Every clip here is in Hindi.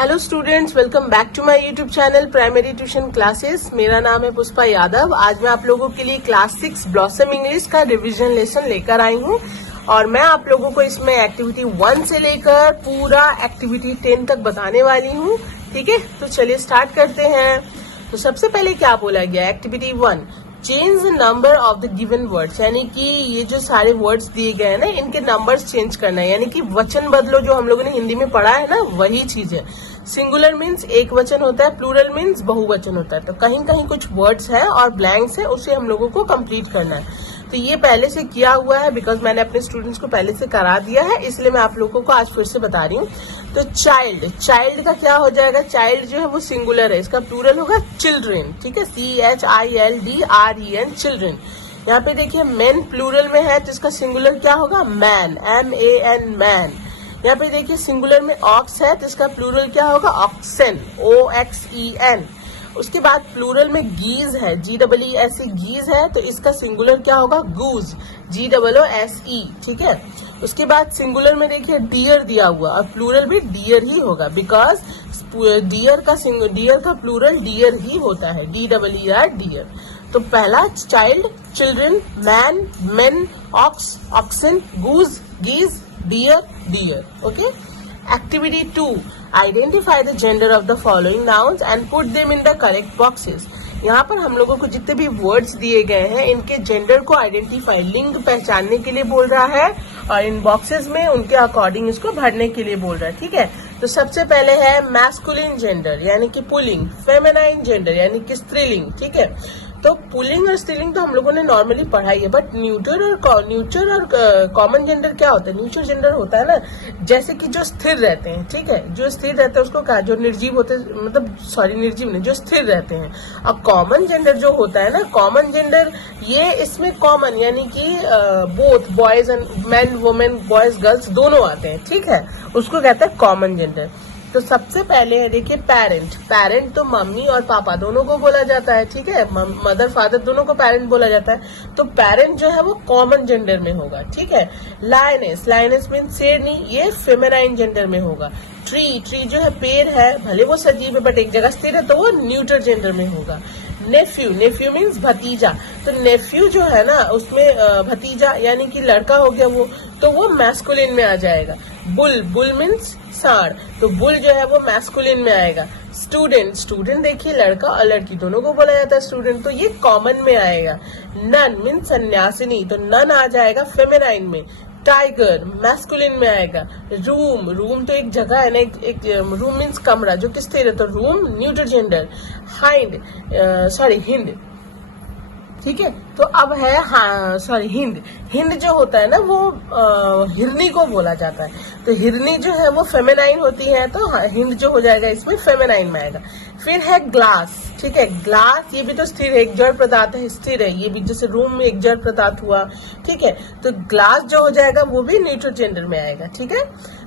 Hello students, welcome back to my YouTube channel primary tuition classes. मेरा नाम है पुष्पा यादव। आज मैं आप लोगों के लिए क्लास 6 ब्लॉसम इंग्लिश का रिवीजन लेसन लेकर आई हूँ और मैं आप लोगों को इसमें एक्टिविटी 1 से लेकर पूरा एक्टिविटी 10 तक बताने वाली हूँ। ठीक है, तो चलिए स्टार्ट करते हैं। तो सबसे पहले क्या बोला गया, activity 1, change the number of the given words, यानी कि ये जो सारे वर्ड्स दिए गए हैं ना, इनके नंबर्स चेंज करना है, यानी कि वचन बदलो। जो हम लोगों ने हिंदी में पढ़ा है ना, वही चीज है। सिंगुलर मीन्स एक वचन होता है, प्लूरल मीन्स बहुवचन होता है। तो कहीं कहीं कुछ वर्ड्स है और ब्लैंक्स है, उसे हम लोगों को कंप्लीट करना है। तो ये पहले से किया हुआ है, बिकॉज मैंने अपने स्टूडेंट्स को पहले से करा दिया है, इसलिए मैं आप लोगों को आज फिर से बता रही हूँ। तो चाइल्ड, चाइल्ड का क्या हो जाएगा, चाइल्ड जो है वो सिंगुलर है, इसका प्लूरल होगा चिल्ड्रेन। ठीक है, CHILDREN, चिल्ड्रेन। यहाँ पे देखिए मेन प्लूरल में है, तो इसका सिंगुलर क्या होगा, मैन, MAN, मैन। यहाँ पे देखिए सिंगुलर में ऑक्स है, तो इसका प्लूरल क्या होगा, ऑक्सेन, OXEN। उसके बाद प्लूरल में गीज है, GEESE, गीज है, तो इसका सिंगुलर क्या होगा, गूज, GOOSE। ठीक है, उसके बाद सिंगुलर में देखिए डियर दिया हुआ और प्लूरल भी डियर ही होगा, बिकॉज डियर का प्लूरल डियर ही होता है, DEER, डियर। तो पहला child, children, man, men, ox, oxen, goose, geese, deer, deer. Okay. Activity 2, identify the gender of the following nouns and put them in the correct boxes. यहाँ पर हम लोगों को जितने भी वर्ड्स दिए गए हैं, इनके जेंडर को आइडेंटिफाई, लिंग पहचानने के लिए बोल रहा है और इन बॉक्सेस में उनके अकॉर्डिंग इसको भरने के लिए बोल रहा है। ठीक है, तो सबसे पहले है मैस्कुलिन जेंडर यानी कि पुलिंग, फेमिनाइन जेंडर यानी कि स्त्रीलिंग। ठीक है, तो पुलिंग और स्त्रीलिंग तो हम लोगों ने नॉर्मली पढ़ा ही है, बट न्यूटर और कॉमन जेंडर क्या होता है। न्यूट्रल जेंडर होता है ना, जैसे कि जो स्थिर रहते हैं। ठीक है, जो स्थिर रहते हैं उसको कहा, जो निर्जीव होते हैं, मतलब सॉरी निर्जीव नहीं, जो स्थिर रहते हैं। अब कॉमन जेंडर जो होता है ना, कॉमन जेंडर ये इसमें कॉमन यानी कि both boys and man, women, boys, girls दोनों आते हैं। ठीक है, उसको कहते हैं कॉमन जेंडर। तो सबसे पहले है देखिए पेरेंट। पेरेंट तो मम्मी और पापा दोनों को बोला जाता है। ठीक है, मदर फादर दोनों को पेरेंट बोला जाता है। तो पेरेंट जो है वो कॉमन जेंडर में होगा। ठीक है, लायनेस, लायनेस मीन शेरनी, ये फेमिनाइन जेंडर में होगा। ट्री, ट्री जो है पेड़ है, भले वो सजीव है बट एक जगह स्थिर है, तो वो न्यूट्रल जेंडर में होगा। नेफ्यू, नेफ्यू मीन्स भतीजा, तो नेफ्यू जो है ना उसमें भतीजा यानी कि लड़का हो गया वो, तो वो मैस्कुलिन में आ जाएगा। बुल, बुल मीन्स सांड, तो बुल जो है वो मैस्कुलिन में आएगा। स्टूडेंट, स्टूडेंट देखिए लड़का और लड़की दोनों को बोला जाता है स्टूडेंट, तो ये कॉमन में आएगा। नन मीन्स सन्यासिनी, तो नन आ जाएगा फेमिनाइन में। टाइगर मैस्कुलिन में आएगा। रूम, रूम तो एक जगह है ना, एक रूम मीन्स कमरा जो कि स्थिर है, तो room neutral gender. Hind, Hind. ठीक है, तो अब है हिंद। हिंद जो होता है ना वो हिरनी को बोला जाता है, तो हिरनी जो है वो फेमिनाइन होती है, तो हिंद जो हो जाएगा इसमें फेमिनाइन में आएगा। फिर है ग्लास। ठीक है, ग्लास ये भी तो स्थिर है, एक जड़ पदार्थ है, स्थिर है, ये भी जैसे रूम में एक जड़ पदार्थ हुआ। ठीक है, तो ग्लास जो हो जाएगा वो भी न्यूट्रल जेंडर में आएगा। ठीक है,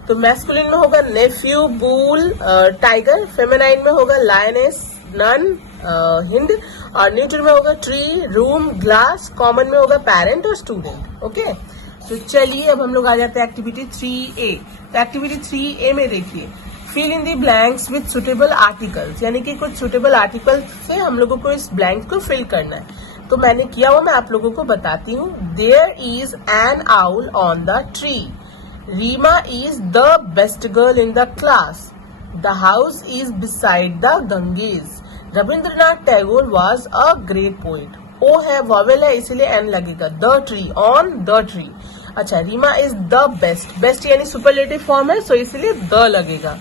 तो मैस्कुलिन में होगा नेफ्यू, बुल, टाइगर, फेमिनाइन में होगा लायनेस, नन, हिंद, और न्यूट्रल में होगा ट्री, रूम, ग्लास, कॉमन में होगा पेरेंट और स्टूडेंट। ओके, तो चलिए अब हम लोग आ जाते हैं एक्टिविटी 3A। तो एक्टिविटी 3A में देखिए fill in the blanks with suitable articles, यानी कि कुछ सुटेबल आर्टिकल्स से हम लोगों को इस ब्लैंक्स को फिल करना है। तो मैंने किया हुआ, मैं आप लोगों को बताती हूँ। There is an owl on the tree, Reema is the best girl in the class, the house is beside the Ganges, Rabindranath Tagore was a great poet. O है वॉवेल है इसलिए एन लगेगा। The tree, on the tree. अच्छा, Reema is the best, best यानी सुपरलेटिव फॉर्म है, सो इसलिए द लगेगा।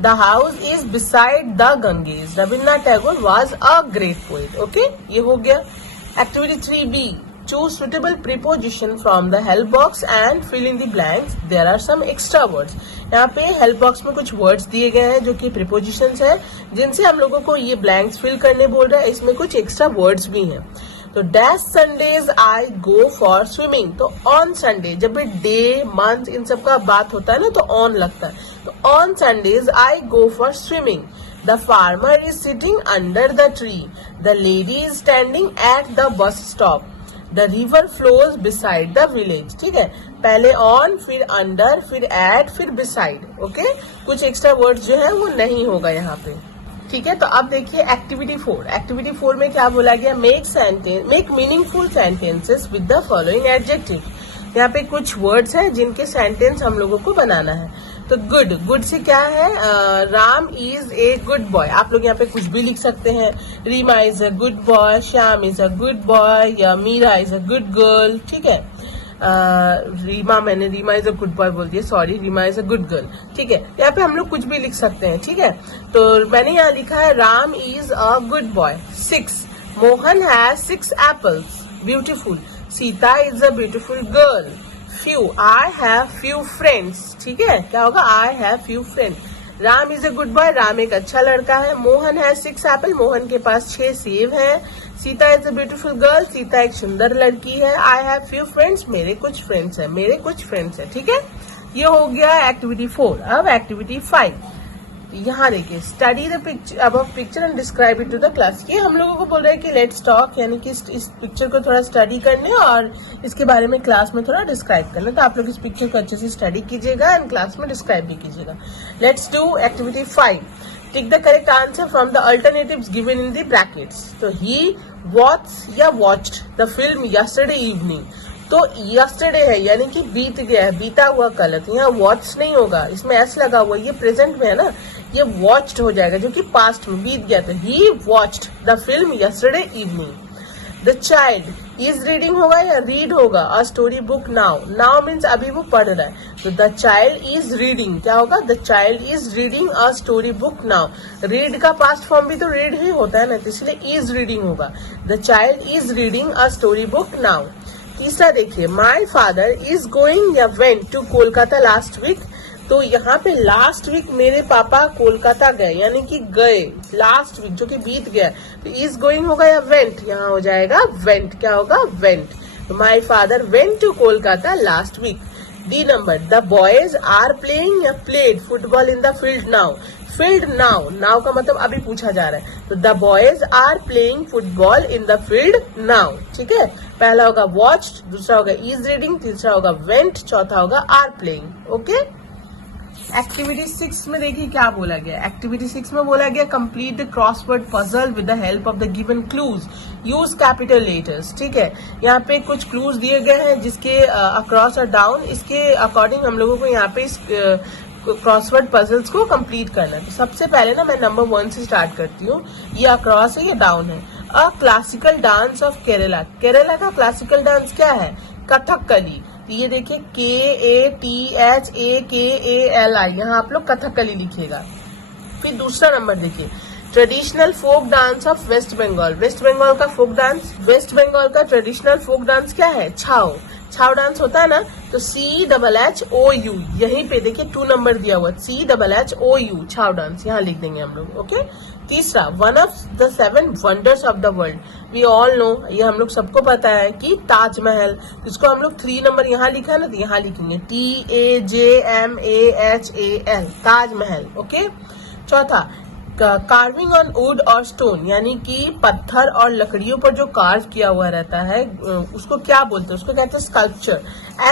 The house is beside the Ganges, Rabindranath Tagore was a great poet. Okay, ये हो गया। Activity 3B, choose suitable preposition from the help box and fill in the blanks. There are some extra words. यहाँ पे help box में कुछ words दिए गए हैं जो कि prepositions है, जिनसे हम लोगों को ये blanks fill करने बोल रहा है। इसमें कुछ extra words भी हैं। तो dash Sundays I go for swimming, तो on Sunday, जब भी day, month इन सब का बात होता है ना तो on लगता है, तो on Sundays I go for swimming. The farmer is sitting under the tree. The lady is standing at the bus stop. The river flows beside the village. ठीक है, पहले ऑन, फिर अंडर, फिर एट, फिर बिसाइड। ओके, कुछ एक्स्ट्रा वर्ड्स जो है वो नहीं होगा यहाँ पे। ठीक है, तो अब देखिए एक्टिविटी 4। एक्टिविटी 4 में क्या बोला गया, make meaningful sentences with the following adjective. यहाँ पे कुछ वर्ड्स हैं जिनके सेंटेंस हम लोगों को बनाना है। तो गुड से क्या है, Ram is a good boy. आप लोग यहाँ पे कुछ भी लिख सकते हैं, Reema is a good boy, Shyam is a good boy, या Meera is a good girl. ठीक है, Reema is a good boy बोल दिया, sorry, Reema is a good girl. ठीक है, यहाँ पे हम लोग कुछ भी लिख सकते हैं। ठीक है, तो मैंने यहाँ लिखा है Ram is a good boy. 6, Mohan has 6 apples, beautiful. Sita is a beautiful girl. Few, I have few friends. ठीक है, क्या होगा, I have few friends. Ram is a good boy, Ram एक अच्छा लड़का है। मोहन है 6 एप्पल, मोहन के पास 6 सेब है। Sita is a beautiful girl, Sita एक सुंदर लड़की है। आई हैव फ्यू फ्रेंड्स, मेरे कुछ फ्रेंड्स है। ठीक है, ये हो गया एक्टिविटी 4। अब एक्टिविटी 5, यहाँ देखिए, स्टडी द पिक्चर अब picture and describe it to the class. ये हम लोगों को बोल रहे हैं कि लेट्स टॉक, यानी कि इस पिक्चर को थोड़ा स्टडी करने और इसके बारे में क्लास में थोड़ा डिस्क्राइब करना। तो आप लोग इस पिक्चर को अच्छे से स्टडी कीजिएगा एंड क्लास में डिस्क्राइब भी कीजिएगा। Let's do activity 5। Tick the correct answer from the alternatives given in the brackets. तो ही वॉच्ड या watched the film yesterday evening. तो यस्टरडे है यानी कि बीत गया है, बीता हुआ कल है। तो यहाँ वॉच नहीं होगा, इसमें एस लगा हुआ, ये प्रेजेंट में है ना, ये वॉच्ड हो जाएगा जो कि पास्ट में बीत गया। तो he watched the film yesterday evening. The child is reading होगा या रीड होगा a story book now. Now means अभी वो पढ़ रहा है। तो द चाइल्ड इज रीडिंग, क्या होगा, the child is reading a story book now. Read का पास्ट फॉर्म भी तो रीड ही होता है ना, तो इसलिए इज रीडिंग होगा। The child is reading a story book now. तीसरा देखिए, माई फादर इज गोइंग या went to Kolkata last week. तो यहाँ पे लास्ट वीक मेरे पापा कोलकाता गए, यानी कि गए लास्ट वीक जो कि बीत गया। तो इज गोइंग होगा या वेंट, यहाँ हो जाएगा वेंट। क्या होगा, वेंट। तो my father went to Kolkata last week. D number, the boys are playing या played football in the field now. Field now, now का मतलब अभी पूछा जा रहा है। तो the boys are playing football in the field now. ठीक है, पहला होगा वॉच्ड, दूसरा होगा इज रीडिंग, तीसरा होगा वेंट, चौथा होगा आर प्लेइंग। ओके, एक्टिविटी 6 में देखिए क्या बोला गया। एक्टिविटी 6 में बोला गया complete the crossword puzzle with the help of the given clues, use capital letters. ठीक है, यहाँ पे कुछ क्लूज दिए गए हैं जिसके अक्रॉस और डाउन, इसके अकॉर्डिंग हम लोगों को यहाँ पे क्रॉसवर्ड पजल्स को कंप्लीट करना है। तो सबसे पहले ना मैं नंबर 1 से स्टार्ट करती हूँ। ये अक्रॉस है, ये डाउन है। A classical dance of Kerala. Kerala का क्लासिकल डांस क्या है, कथकली। ये देखिए KATHAKALI, यहाँ आप लोग कथकली लिखिएगा। फिर दूसरा नंबर देखिए, traditional folk dance of West Bengal. West Bengal का फोक डांस, वेस्ट बंगाल का ट्रेडिशनल फोक डांस क्या है, छाओ। छाओ डांस होता है ना, तो CHHOU, यहीं पे देखिए 2 नंबर दिया हुआ, CHHOU, छाओ डांस, यहाँ लिख देंगे हम लोग। ओके, तीसरा, one of the 7 wonders of the world. We all know, ये हम लोग सबको पता है कि ताजमहल, इसको हम लोग 3 नंबर यहाँ लिखा है ना, तो यहाँ लिखेंगे TAJMAHAL, ताजमहल। ओके, चौथा, कार्विंग ऑन वुड और स्टोन, यानी कि पत्थर और लकड़ियों पर जो कार्व किया हुआ रहता है उसको क्या बोलते हैं, उसको कहते हैं स्कल्पचर।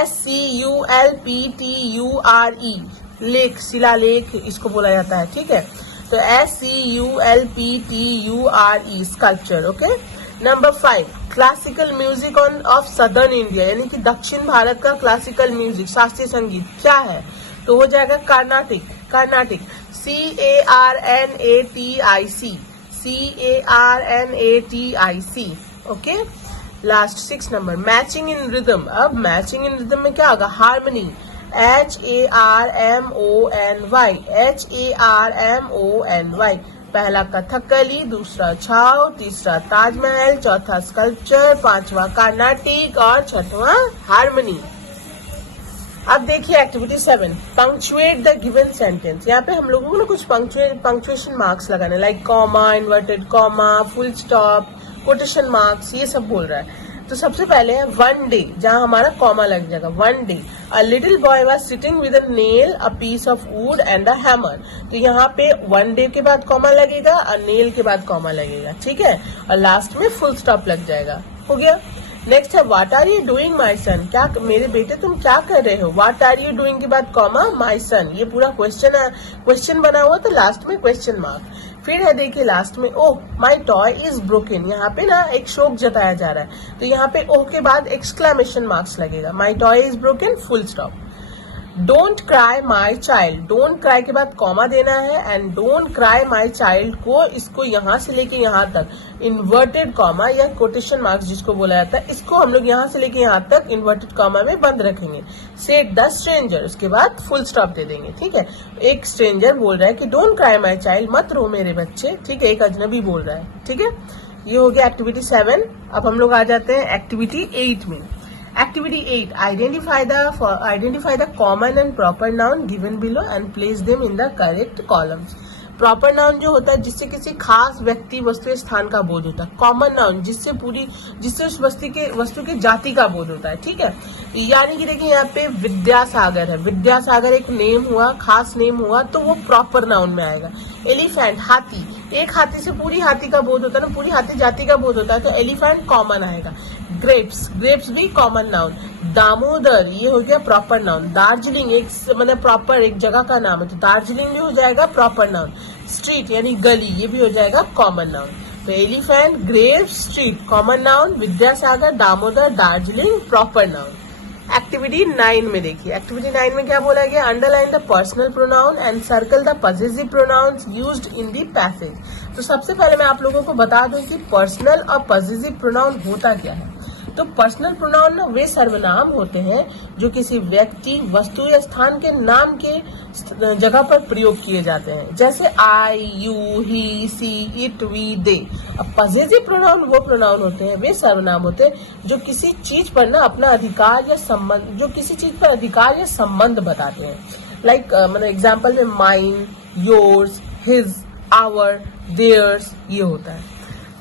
SCULPTURE, लेख, शिलालेख इसको बोला जाता है। ठीक है, तो SCULPTURE, sculpture. Okay, number 5, classical music of southern India, यानी कि दक्षिण भारत का क्लासिकल म्यूजिक, शास्त्रीय संगीत क्या है, तो हो जाएगा Carnatic. Carnatic, CARNATIC। Okay, last 6 number, matching in rhythm. अब मैचिंग इन रिदम में क्या होगा, हार्मनी, HARMONY। पहला कथकली, दूसरा छाओ, तीसरा ताजमहल, चौथा स्कल्पचर, पांचवा कार्नाटिक और छठवां हार्मनी। अब देखिए activity 7, punctuate the given sentence. यहाँ पे हम लोगों को ना कुछ पंक्चुएशन मार्क्स लगाने, like comma, inverted comma, full stop, quotation marks, ये सब बोल रहा है। तो सबसे पहले है वन डे, जहाँ हमारा कॉमा लग जाएगा, one day. A little boy was sitting with a nail, a piece of wood and a hammer. तो यहाँ पे वन डे के बाद कॉमा लगेगा और नेल के बाद कॉमा लगेगा। ठीक है, और लास्ट में फुल स्टॉप लग जाएगा। हो गया। नेक्स्ट है what are you doing my son, क्या मेरे बेटे तुम क्या कर रहे हो। व्हाट आर यू डूइंग के बाद कॉमा माई सन, ये पूरा क्वेश्चन है, क्वेश्चन बना हुआ तो लास्ट में क्वेश्चन मार्क। फिर है देखिए लास्ट में ओह माई टॉय इज ब्रोकन, यहाँ पे ना एक शोक जताया जा रहा है, तो यहाँ पे ओह के बाद एक्सक्लेमेशन मार्क्स लगेगा। My toy is broken full stop. Don't cry my child, don't cry के बाद कॉमा देना है, and don't cry my child को इसको यहाँ से लेके यहाँ तक इन्वर्टेड कॉमा या कोटेशन मार्क्स जिसको बोला जाता है, इसको हम लोग यहाँ से लेके यहाँ तक इन्वर्टेड कॉमा में बंद रखेंगे। सेड द स्ट्रेंजर, उसके बाद फुल स्टॉप दे देंगे। ठीक है, एक स्ट्रेंजर बोल रहा है कि डोंट क्राई माई चाइल्ड, मत रो मेरे बच्चे। ठीक है, एक अजनबी बोल रहा है। ठीक है, ये हो गया एक्टिविटी 7। अब हम लोग आ जाते हैं एक्टिविटी 8 में। Activity 8. Identify the common and proper noun given below and place them in the correct columns. Proper noun जो होता है जिससे किसी खास व्यक्ति वस्तु स्थान का बोध होता है। कॉमन नाउन जिससे उस वस्तु के जाति का बोध होता है। ठीक है, यानी कि देखिए यहाँ पे विद्यासागर है, विद्यासागर एक नेम हुआ, खास नेम हुआ, तो वो प्रॉपर नाउन में आएगा। एलिफेंट हाथी, एक हाथी से पूरी हाथी का बोध होता है ना, पूरी हाथी जाति का बोध होता है, तो एलिफेंट कॉमन आएगा। ग्रेप्स, ग्रेप्स भी कॉमन नाउन। दामोदर ये हो गया प्रॉपर नाउन। दार्जिलिंग एक मतलब प्रॉपर एक जगह का नाम है, तो दार्जिलिंग भी हो जाएगा प्रॉपर नाउन। स्ट्रीट यानी गली, ये भी हो जाएगा कॉमन नाउन। तो elephant, grapes, street common noun, Vidyasagar, Damodar, Darjeeling proper noun. Activity 9 में देखिए, एक्टिविटी 9 में क्या बोला गया, underline the personal pronoun and circle the possessive pronouns used in the passage. तो सबसे पहले मैं आप लोगों को बता दूं कि पर्सनल और पॉसेसिव प्रोनाउन होता क्या है। तो पर्सनल प्रोनाउनवे सर्वनाम होते हैं जो किसी व्यक्ति, वस्तु या स्थान के नाम के जगह पर प्रयोग किए जाते हैं, जैसे I, you, he, she, it, we, they. अब पॉसेसिव प्रोनाउन वो प्रोनाउन होते हैं, वे सर्वनाम होते हैं जो किसी चीज पर ना अपना अधिकार या संबंध, जो किसी चीज पर अधिकार या संबंध बताते हैं। लाइक मतलब एग्जाम्पल में mine, yours, his, our, theirs, ये होता है।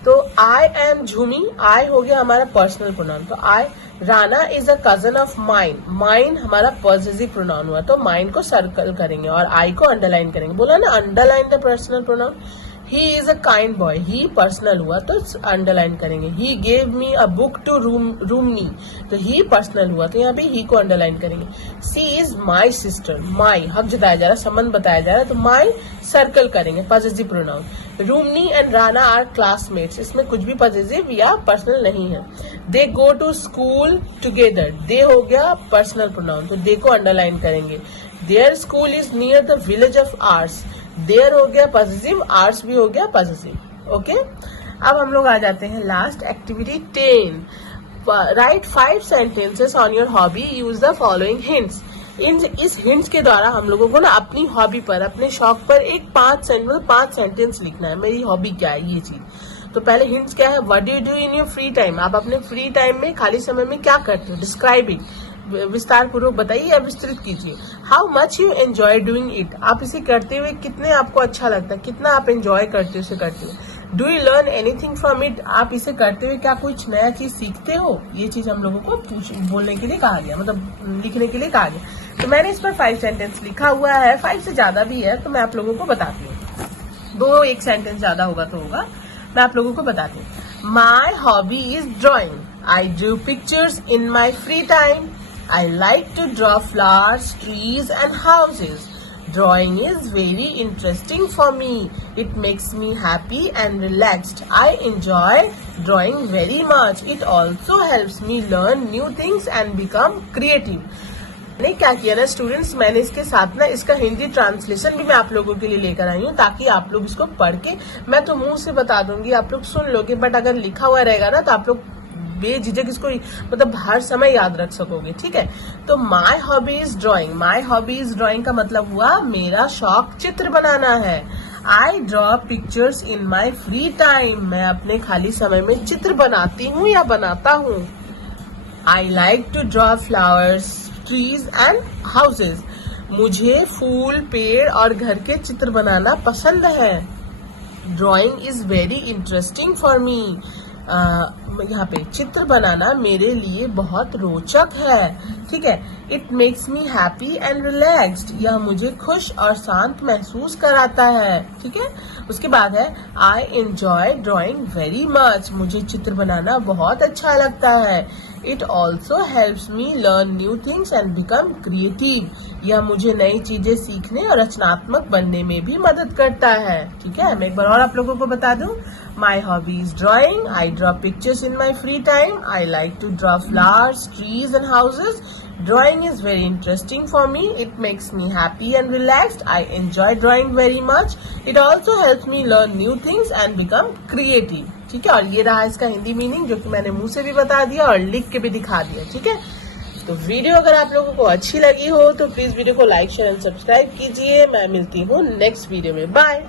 तो आई एम झूमी, आई हो गया हमारा पर्सनल प्रोनाउन, तो I. Rana is a cousin of mine, mine हमारा पॉसेसिव प्रोनाउन हुआ, तो माइन को सर्कल करेंगे और आई को अंडरलाइन करेंगे। बोला ना underline the personal pronoun. He is a kind boy, he personal हुआ तो अंडरलाइन करेंगे। He gave me a book to Rumni, तो ही पर्सनल हुआ तो यहाँ पे ही को अंडरलाइन करेंगे। सी इज माई सिस्टर, माई हक जताया जा रहा है, संबंध बताया जा रहा है, तो माई सर्कल करेंगे possessive pronoun. Rumni and Rana are classmates, इसमें कुछ भी पॉसेसिव या पर्सनल नहीं है। They go to school together, they हो गया पर्सनल प्रोनाउन, तो दे को अंडरलाइन करेंगे। Their school is near the village of ours, their हो गया पॉसेसिव, आर्स भी हो गया पॉसेसिव। ओके, अब हम लोग आ जाते हैं last activity 10। Right 5 sentences on your hobby, use the following hints. इस हिंट्स के द्वारा हम लोगों को ना अपनी हॉबी पर, अपने शौक पर एक 5 सेंटेंस लिखना है। मेरी हॉबी क्या है ये चीज। तो पहले हिंट्स क्या है, what do you do in your free time, आप अपने फ्री टाइम में, खाली समय में क्या करते हो। डिस्क्राइब इट, विस्तार पूर्वक बताइए या विस्तृत कीजिए। How much you enjoy doing it, आप इसे करते हुए कितने आपको अच्छा लगता है, कितना आप एंजॉय करते हो इसे करते हुए। Do you learn anything from it, आप इसे करते हुए क्या कुछ नया चीज सीखते हो। ये चीज हम लोगों को बोलने के लिए कहा गया, मतलब लिखने के लिए कहा गया। तो मैंने इस पर 5 सेंटेंस लिखा हुआ है, 5 से ज्यादा भी है, तो मैं आप लोगों को बताती हूँ। 2-1 सेंटेंस ज्यादा होगा तो होगा, मैं आप लोगों को बताती हूँ। माई hobby is drawing, I drew pictures in my free time, I like to draw flowers, trees and houses. Drawing is very interesting for me. It makes me happy and relaxed. I enjoy drawing very much. It also helps me learn new things and become creative. मैंने क्या किया ना स्टूडेंट्स, मैंने इसके साथ ना इसका हिंदी ट्रांसलेशन भी मैं आप लोगों के लिए लेकर आई हूँ, ताकि आप लोग इसको पढ़ के, मैं तो मुंह से बता दूंगी, आप लोग सुन लोगे, बट अगर लिखा हुआ रहेगा ना तो आप लोग बेझिझक इसको मतलब हर समय याद रख सकोगे। ठीक है, तो माई hobby is drawing, my hobby is drawing का मतलब हुआ मेरा शौक चित्र बनाना है। आई draw pictures in my free time, मैं अपने खाली समय में चित्र बनाती हूँ या बनाता हूँ। I like to draw flowers, trees and houses, मुझे फूल, पेड़ और घर के चित्र बनाना पसंद है। Drawing is very interesting for me, यहाँ पे चित्र बनाना मेरे लिए बहुत रोचक है, ठीक है। It makes me happy and relaxed, यह मुझे खुश और शांत महसूस कराता है, ठीक है। उसके बाद है I enjoy drawing very much, मुझे चित्र बनाना बहुत अच्छा लगता है। It also helps me learn new things and become creative, यह मुझे नई चीजें सीखने और रचनात्मक बनने में भी मदद करता है, ठीक है। मैं एक बार और आप लोगों को बता दूं, my hobby is drawing, I draw pictures in my free time, I like to draw flowers, trees and houses, drawing is very interesting for me, it makes me happy and relaxed, I enjoy drawing very much, it also helps me learn new things and become creative, ठीक है। और ये रहा इसका हिंदी मीनिंग, जो कि मैंने मुंह से भी बता दिया और लिख के भी दिखा दिया, ठीक है। तो वीडियो अगर आप लोगों को अच्छी लगी हो तो प्लीज वीडियो को लाइक शेयर एंड सब्सक्राइब कीजिए। मैं मिलती हूँ नेक्स्ट वीडियो में, बाय।